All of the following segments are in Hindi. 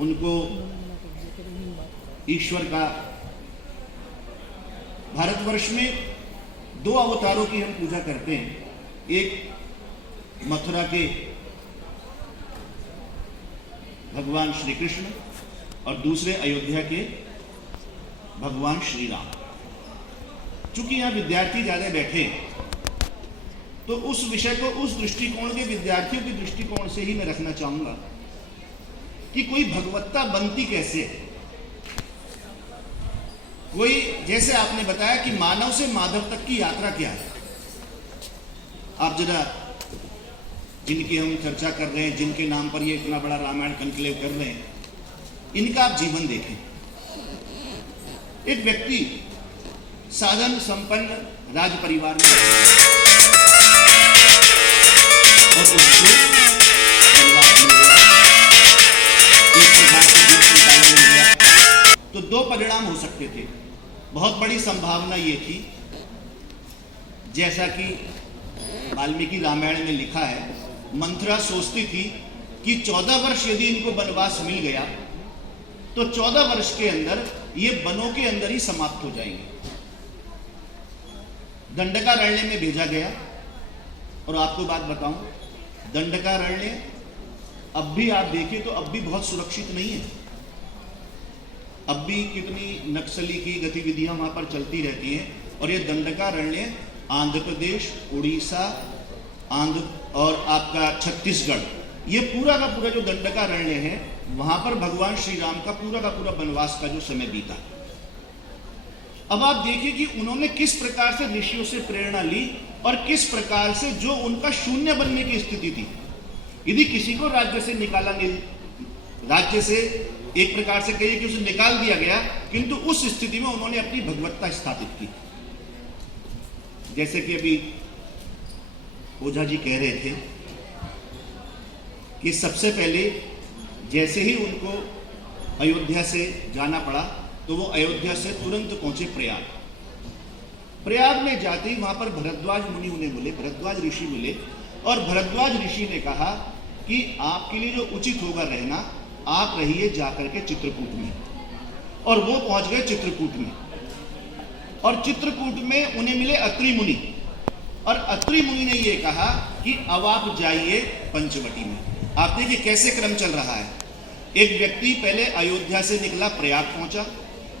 उनको ईश्वर का, भारतवर्ष में 2 अवतारों की हम पूजा करते हैं, एक मथुरा के भगवान श्री कृष्ण और दूसरे अयोध्या के भगवान श्री राम। चूंकि यहाँ विद्यार्थी ज़्यादा बैठे तो उस विषय को उस दृष्टिकोण के, विद्यार्थियों के दृष्टिकोण से ही मैं रखना चाहूँगा कि कोई भगवत्ता बनती कैसे। कोई, जैसे आपने बताया कि मानव से माधव तक की यात्रा क्या है, आप जरा जिनकी हम चर्चा कर रहे हैं, जिनके नाम पर ये इतना बड़ा रामायण कनक्लेव कर रहे हैं, इनका आप जीवन देखें। एक व्यक्ति साधन संपन्न राज परिवार में और उसको परिवार मिल गया, एक प्रकार से जीवन निकालने मिल गया, तो 2 परिणाम हो सकते थे। बहुत बड़ी संभावना ये थी, जैसा कि वाल्मीकि रामायण में लिखा है, मंथरा सोचती थी कि 14 वर्ष यदि इनको वनवास मिल गया तो 14 वर्ष के अंदर ये वनों के अंदर ही समाप्त हो जाएंगे। दंडकारण्य में भेजा गया, और आपको बात बताऊं, दंडकारण्य अब भी आप देखें तो अब भी बहुत सुरक्षित नहीं है। अब भी कितनी नक्सली की गतिविधियां वहां पर चलती रहती हैं, और ये दंडकारण्य आंध्र प्रदेश, उड़ीसा, आंध्र और आपका छत्तीसगढ़, ये पूरा का पूरा जो दंडकारण्य है, वहां पर भगवान श्री राम का पूरा वनवास का जो समय बीता। अब आप देखिए कि उन्होंने किस प्रकार से ऋषियों से प्रेरणा ली और किस प्रकार से जो उनका शून्य बनने की स्थिति थी। यदि किसी को राज्य से निकाला, राज्य से एक प्रकार से कहिए कि उसे निकाल दिया गया, किंतु उस स्थिति में उन्होंने अपनी भगवत्ता स्थापित की। जैसे कि अभी ओझा जी कह रहे थे कि सबसे पहले जैसे ही उनको अयोध्या से जाना पड़ा तो वो अयोध्या से तुरंत पहुंचे प्रयाग। प्रयाग में जाते ही वहां पर भरद्वाज मुनि उन्हें मिले, भरद्वाज ऋषि मिले, और भरद्वाज ऋषि ने कहा कि आपके लिए जो उचित होगा रहना, आप रहिए जाकर के चित्रकूट में। और वो पहुंच गए चित्रकूट में, और चित्रकूट में उन्हें मिले अत्रि मुनि, और अत्रि मुनि ने ये कहा कि अब आप जाइए पंचवटी में। आप देखिए कैसे क्रम चल रहा है। एक व्यक्ति पहले अयोध्या से निकला, प्रयाग पहुंचा,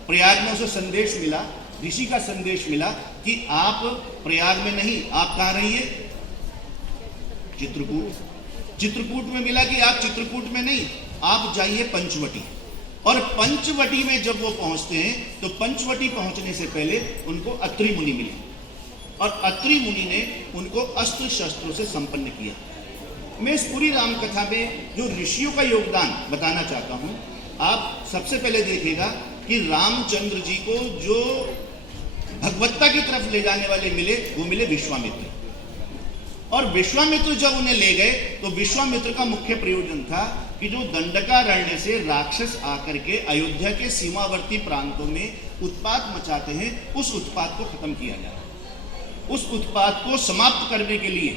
प्रयाग में उसे संदेश मिला, ऋषि का संदेश मिला कि आप प्रयाग में नहीं, आप कहाँ रहिए, चित्रकूट। चित्रकूट में मिला कि आप चित्रकूट में नहीं, आप जाइए पंचवटी। और पंचवटी में जब वो पहुंचते हैं तो पंचवटी पहुंचने से पहले उनको अत्रि मुनि मिले, और अत्रि मुनि ने उनको अस्त्र शस्त्रों से संपन्न किया। मैं इस पूरी राम कथा में जो ऋषियों का योगदान बताना चाहता हूं, आप सबसे पहले देखिएगा कि रामचंद्र जी को जो भगवत्ता की तरफ ले जाने वाले मिले, वो मिले विश्वामित्र। और विश्वामित्र जब उन्हें ले गए तो विश्वामित्र का मुख्य प्रयोजन था कि जो दंडकारण्य से राक्षस आकर के अयोध्या के सीमावर्ती प्रांतों में उत्पात मचाते हैं, उस उत्पात को खत्म किया जाए। उस उत्पात को समाप्त करने के लिए,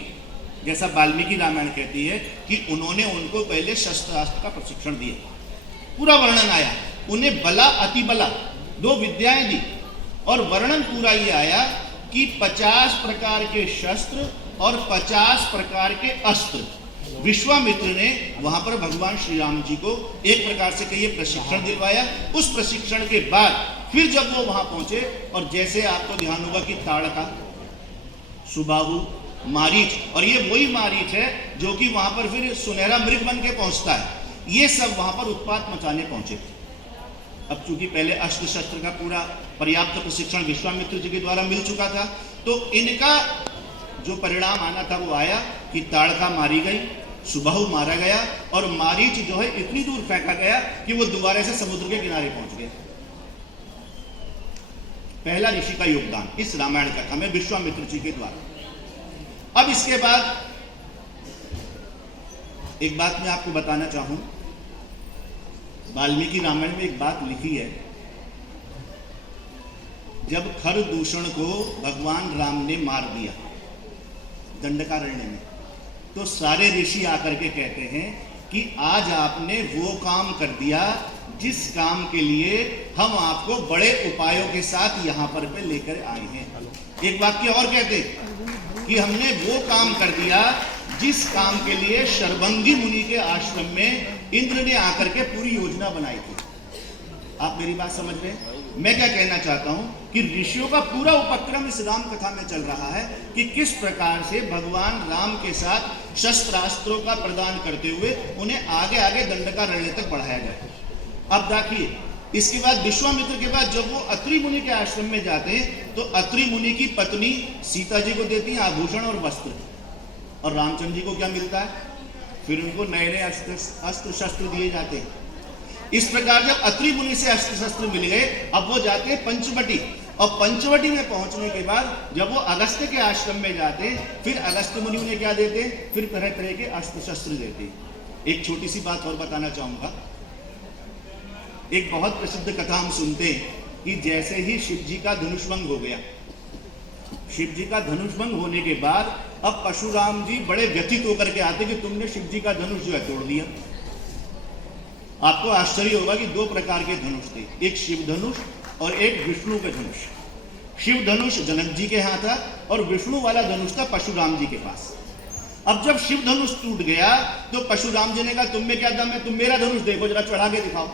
जैसा वाल्मीकि रामायण कहती है कि उन्होंने उनको पहले शस्त्रास्त्र का प्रशिक्षण दिया, पूरा वर्णन आया, उन्हें बला अतिबला 2 विद्याएं दी, और वर्णन पूरा ये आया कि 50 प्रकार के शस्त्र और 50 प्रकार के अस्त्र विश्वामित्र ने वहां पर भगवान श्री राम जी को एक प्रकार से कहिए प्रशिक्षण दिलवाया। उस प्रशिक्षण के बाद फिर जब वो वहां पहुंचे, और जैसे आपको ध्यान होगा कि ताड़का, सुबाहु, मारीच, और ये वही मारीच है जो कि वहां पर फिर सुनहरा मृग बन के पहुंचता है, ये सब वहां पर उत्पात मचाने पहुंचे थे। अब चूंकि पहले अस्त्र शस्त्र का पूरा पर्याप्त प्रशिक्षण विश्वामित्र जी के द्वारा मिल चुका था, तो इनका जो परिणाम आना था वो आया कि ताड़का मारी गई, सुबाहु मारा गया, और मारीच जो है इतनी दूर फेंका गया कि वो दोबारा से समुद्र के किनारे पहुंच गया। पहला ऋषि का योगदान इस रामायण कथा में विश्वामित्र जी के द्वारा। अब इसके बाद एक बात मैं आपको बताना चाहूं, वाल्मीकि रामायण में एक बात लिखी है, जब खर दूषण को भगवान राम ने मार दिया दंडकारण्य में, तो सारे ऋषि आकर के कहते हैं कि आज आपने वो काम कर दिया जिस काम के लिए हम आपको बड़े उपायों के साथ यहां पर पे लेकर आए हैं। एक वाक्य और कहते कि हमने वो काम कर दिया जिस काम के लिए शरभंगी मुनि के आश्रम में इंद्र ने आकर के पूरी योजना बनाई थी। आप मेरी बात समझ रहे हैं? मैं क्या कहना चाहता हूं कि ऋषियों का पूरा उपक्रम इस राम कथा में चल रहा है कि किस प्रकार से भगवान राम के साथ शस्त्रास्त्रों का प्रदान करते हुए उन्हें आगे आगे दंडकारण्य तक बढ़ाया जाए। अब देखिए, इसके बाद विश्वामित्र के बाद जब वो अत्रि मुनि के आश्रम में जाते हैं तो अत्रि मुनि की पत्नी सीता जी को देती है आभूषण और वस्त्र, और रामचंद्र जी को क्या मिलता है? फिर उनको नए नए अस्त्र शस्त्र दिए जाते हैं। इस प्रकार जब अत्रि मुनि से अस्त्र शस्त्र मिल गए, अब वो जाते हैं पंचवटी, और पंचवटी में पहुंचने के बाद जब वो अगस्त्य के आश्रम में जाते, फिर अगस्त्य मुनि उन्हें क्या देते? फिर तरह तरह के अस्त्र शस्त्र देते। एक छोटी सी बात और बताना चाहूंगा। एक बहुत प्रसिद्ध कथा हम सुनते हैं कि जैसे ही शिव जी का धनुष्भंग हो गया, शिव जी का धनुष्भंग होने के बाद अब परशुराम जी बड़े व्यथित होकर के आते कि तुमने शिव जी का धनुष जो है तोड़ दिया। आपको आश्चर्य होगा कि दो प्रकार के धनुष थे, एक शिव धनुष और एक विष्णु का धनुष। शिव धनुष जनक जी के यहाँ था और विष्णु वाला धनुष था परशुराम जी के पास। अब जब शिव धनुष टूट गया तो परशुराम जी ने कहा तुम में क्या दम है, तुम मेरा धनुष देखो, जरा चढ़ा के दिखाओ।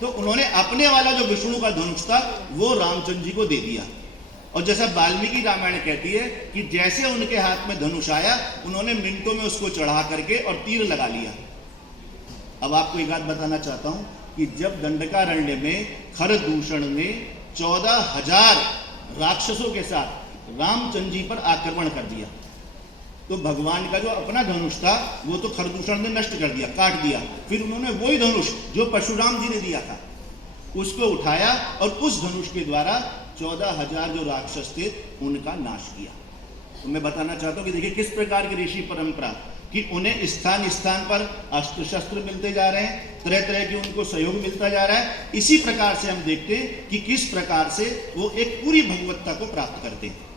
तो उन्होंने अपने वाला जो विष्णु का धनुष था वो रामचंद्र जी को दे दिया। और जैसा वाल्मीकि रामायण कहती है कि जैसे उनके हाथ में धनुष आया, उन्होंने मिनटों में उसको चढ़ा करके और तीर लगा लिया। अब आपको एक बात बताना चाहता हूं कि जब दंडकारण्य में खरदूषण ने 14,000 राक्षसों के साथ रामचंद्र जी पर आक्रमण कर दिया, तो भगवान का जो अपना धनुष था वो तो खरदूषण ने नष्ट कर दिया, काट दिया। फिर उन्होंने वही धनुष जो परशुराम जी ने दिया था उसको उठाया और उस धनुष के द्वारा 14,000 जो राक्षस थे उनका नाश किया। तो मैं बताना चाहता हूं कि देखिए किस प्रकार की ऋषि परंपरा कि उन्हें स्थान स्थान पर अस्त्र शस्त्र मिलते जा रहे हैं, तरह तरह के उनको सहयोग मिलता जा रहा है। इसी प्रकार से हम देखते हैं कि किस प्रकार से वो एक पूरी भगवत्ता को प्राप्त करते हैं।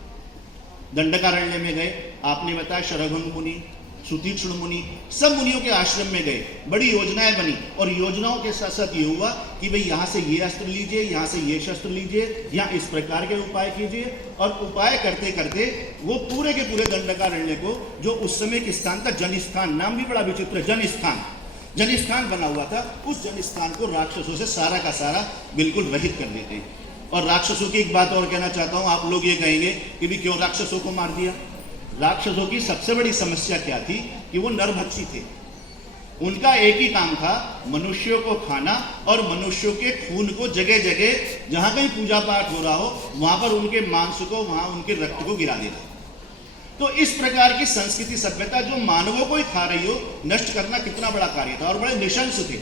दंडकारण्य में गए, आपने बताया शरभंग मुनि, सुतीक्ष्ण मुनि, सब मुनियों के आश्रम में गए, बड़ी योजनाएं बनी और योजनाओं के साथ साथ ये हुआ कि भाई यहाँ से ये अस्त्र लीजिए, यहाँ से ये शस्त्र लीजिए, यहाँ इस प्रकार के उपाय कीजिए। और उपाय करते करते वो पूरे के पूरे दंडकारण्य को, जो उस समय के स्थान था जनस्थान, नाम भी बड़ा विचित्र, जनस्थान बना हुआ था, उस जनस्थान को राक्षसों से सारा का सारा बिल्कुल रहित कर देते हैं। और राक्षसों की एक बात और कहना चाहता हूँ, आप लोग ये कहेंगे कि भी क्यों राक्षसों को मार दिया? राक्षसों की सबसे बड़ी समस्या क्या थी कि वो नरभक्षी थे। उनका एक ही काम था मनुष्यों को खाना और मनुष्यों के खून को जगह जगह जहां कहीं पूजा पाठ हो रहा हो वहां पर उनके मांस को, वहां उनके रक्त को गिरा देना। तो इस प्रकार की संस्कृति सभ्यता जो मानवों को ही खा रही हो, नष्ट करना कितना बड़ा कार्य था और बड़े निशंस थे।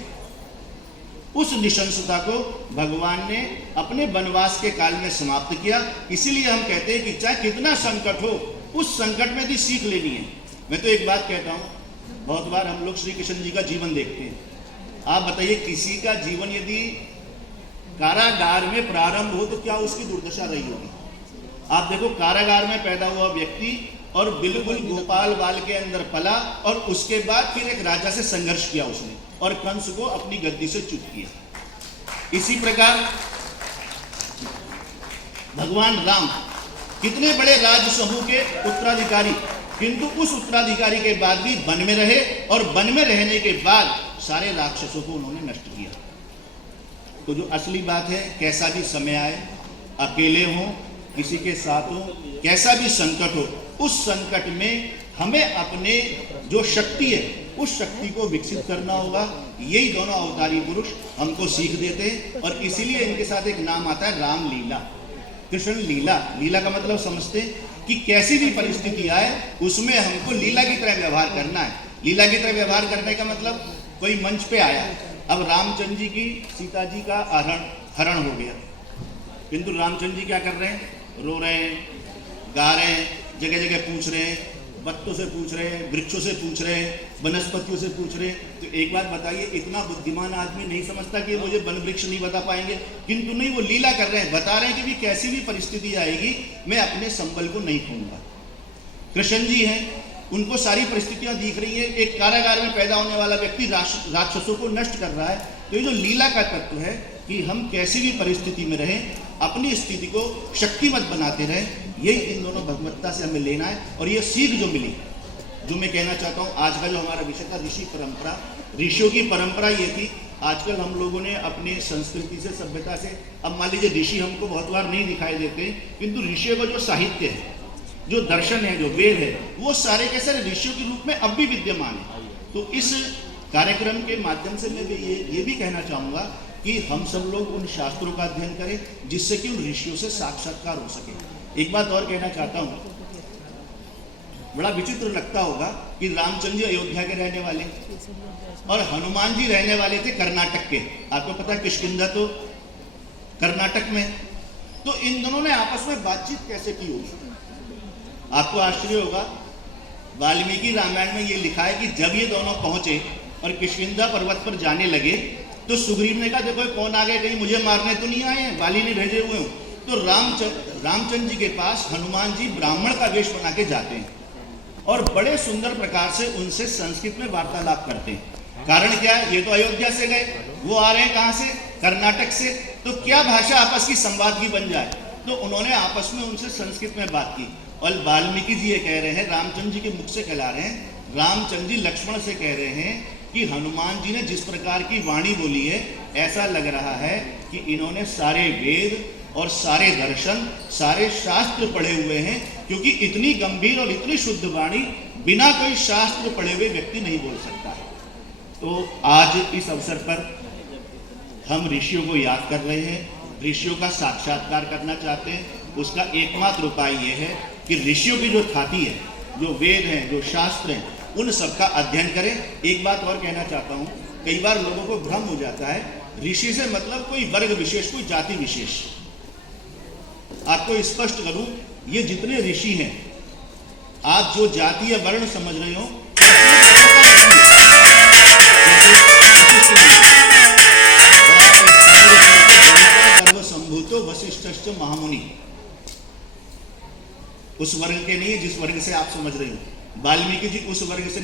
उस निशंसता को भगवान ने अपने वनवास के काल में समाप्त किया। इसीलिए हम कहते हैं कि चाहे कितना संकट हो, उस संकट में भी सीख लेनी है। मैं तो एक बात कहता हूं, बहुत बार हम लोग श्री कृष्ण जी का जीवन देखते हैं। आप बताइए किसी का जीवन यदि कारागार में प्रारंभ हो तो क्या उसकी दुर्दशा रही होगी? आप देखो, कारागार में पैदा हुआ व्यक्ति और बिल्कुल गोपाल बाल के अंदर पला और उसके बाद फिर एक राजा से संघर्ष किया उसने और कंस को अपनी गद्दी से च्युत किया। इसी प्रकार भगवान राम कितने बड़े राज समूह के उत्तराधिकारी, किंतु उस उत्तराधिकारी के बाद भी वन में रहे और वन में रहने के बाद सारे राक्षसों को उन्होंने नष्ट किया। तो जो असली बात है, कैसा भी समय आए, अकेले हों, किसी के साथ हो, कैसा भी संकट हो, उस संकट में हमें अपने जो शक्ति है उस शक्ति को विकसित करना होगा। यही दोनों अवतारी पुरुष हमको सीख देते हैं और इसीलिए इनके साथ एक नाम आता है रामलीला, कृष्ण लीला। लीला का मतलब समझते हैं कि कैसी भी परिस्थिति आए उसमें हमको लीला की तरह व्यवहार करना है। लीला की तरह व्यवहार करने का मतलब कोई मंच पे आया, अब रामचंद्र जी की सीता जी का हरण हो गया, किंतु रामचंद्र जी क्या कर रहे हैं? रो रहे हैं, गा रहे हैं, जगह जगह पूछ रहे हैं, पत्तों से पूछ रहे हैं, वृक्षों से पूछ रहे हैं, वनस्पतियों से पूछ रहे हैं। तो एक बात बताइए, इतना बुद्धिमान आदमी नहीं समझता कि मुझे वन वृक्ष नहीं बता पाएंगे, किंतु नहीं, वो लीला कर रहे हैं, बता रहे हैं कि भी कैसी भी परिस्थिति आएगी मैं अपने संबल को नहीं खोऊंगा। कृष्ण जी हैं, उनको सारी परिस्थितियां दिख रही है। एक कारागार में पैदा होने वाला व्यक्ति राक्षसों को नष्ट कर रहा है। तो ये जो लीला का तत्व है कि हम कैसी भी परिस्थिति में रहें, अपनी स्थिति को शक्तिमत बनाते रहें, यही इन दोनों भगवत्ता से हमें लेना है। और ये सीख जो मिली, जो मैं कहना चाहता हूँ, आज का जो हमारा विषय था ऋषि परंपरा, ऋषियों की परंपरा ये थी। आजकल हम लोगों ने अपनी संस्कृति से, सभ्यता से, अब मान लीजिए ऋषि हमको बहुत बार नहीं दिखाई देते, किंतु ऋषियों का जो साहित्य है, जो दर्शन है, जो वेद है, वो सारे के सारे ऋषियों के रूप में अब भी विद्यमान है। तो इस कार्यक्रम के माध्यम से मैं ये भी कहना चाहूँगा कि हम सब लोग उन शास्त्रों का अध्ययन करें जिससे कि उन ऋषियों से साक्षात्कार हो सके। एक बात और कहना चाहता हूँ, बड़ा विचित्र लगता होगा कि रामचंद्र जी अयोध्या के रहने वाले और हनुमान जी रहने वाले थे कर्नाटक के। आपको पता है किष्किंधा तो कर्नाटक में। तो इन दोनों ने आपस में बातचीत कैसे की होगी? आपको आश्चर्य होगा, वाल्मीकि रामायण में ये लिखा है कि जब ये दोनों पहुंचे और किष्किंधा पर्वत पर जाने लगे तो सुग्रीव ने कहा, देखो कौन आ गए, कहीं मुझे मारने तो नहीं आए हैं, वाली ने भेजे हुए हूं। तो रामचंद्र जी के पास हनुमान जी ब्राह्मण का वेश बना के जाते हैं और बड़े सुंदर प्रकार से उनसे संस्कृत में वार्तालाप करते हैं। कारण क्या है? ये तो अयोध्या से गए, वो आ रहे हैं कहां से? कर्नाटक से। तो क्या भाषा आपस की संवाद की बन जाए? तो उन्होंने आपस में उनसे संस्कृत में बात की। और वाल्मीकि जी ये कह रहे हैं, रामचंद्र जी के मुख से कहला रहे हैं, रामचंद्र जी लक्ष्मण से कह रहे हैं कि हनुमान जी ने जिस प्रकार की वाणी बोली है, ऐसा लग रहा है कि इन्होंने सारे वेद और सारे दर्शन, सारे शास्त्र पढ़े हुए हैं, क्योंकि इतनी गंभीर और इतनी शुद्ध वाणी बिना कोई शास्त्र पढ़े हुए व्यक्ति नहीं बोल सकता है। तो आज इस अवसर पर हम ऋषियों को याद कर रहे हैं, ऋषियों का साक्षात्कार करना चाहते हैं। उसका एकमात्र उपाय यह है कि ऋषियों की जो ख्याति है, जो वेद हैं, जो शास्त्र हैं, उन सब का अध्ययन करें। एक बात और कहना चाहता हूँ, कई बार लोगों को भ्रम हो जाता है, ऋषि से मतलब कोई वर्ग विशेष, कोई जाति विशेष। आपको स्पष्ट करूं, ये जितने ऋषि हैं, आप जो जाति या वर्ण समझ रहे हो, सर्वसंभूतो वशिष्ठश्च महामुनि, उस वर्ग के नहीं है जिस वर्ग से आप समझ रहे हो। वाल्मीकि जी उस वर्ग से